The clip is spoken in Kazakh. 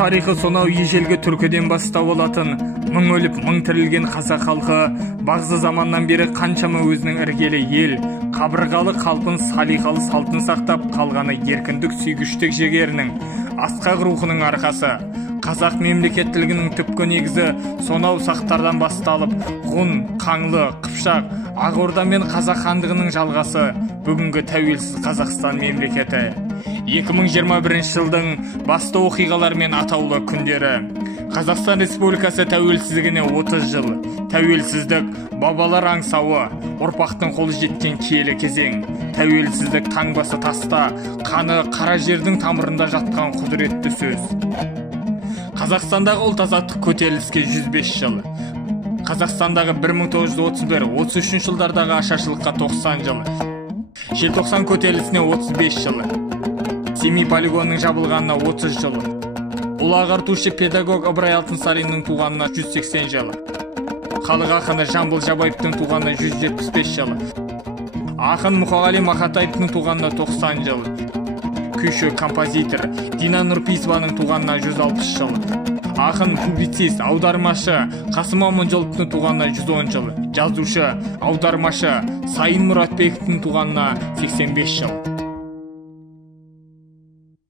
тарихы сонау ежелгі түркіден бастау алатын, мың өліп, мың тірілген қазақ халқы бағзы заманнан бері қаншама өзінің іргелі ел, қабырғалы қалпын, салиқалы салтын сақтап қалғаны еркіндік сүйгіштік жігерінің, асқақ рухының арқасы. Қазақ мемлекеттілігінің түпкі негізі сонау сақтардан басталып, ғұн, қаңлы, қыпшақ, ақ орда мен қазақ хандығының жалғасы бүгінгі тәуелсіз Қазақстан мемлекеті. 2021 жылдың басты оқиғалар мен атаулы күндері. Қазақстан Республикасы тәуелсіздігіне 30 жыл. Тәуелсіздік бабалар аңсауы, ұрпақтың қолы жеткен киелі кезең. Тәуелсіздік таңбасы таста, қаны қара жердің тамырында жатқан құдіретті сөз. Қазақстандағы ұлт азаттық көтеріліске 105 жыл. Қазақстандағы 1931-33 жылдардағы ашаршылыққа 90 жыл. Желтоқсан көтерілісіне 35 жыл. Семей полигонының жабылғанына 30 жыл. Ұлы ағартушы педагог Ыбырай Алтынсариннің туғанына 180 жыл. Халық ақыны Жамбыл Жабаевтың туғанына 175 жыл. Ақын Мұқағали Мақатаевтың туғанына 90 жыл. Күйші, композитор Дина Нұрпейісованың туғанына 160 жыл. Ақын, публицист, аудармашы Қасым Аманжоловтың туғанына 110 жыл. Жазушы, аудармашы Сайын Мұратбековтың туғанына 85 жыл.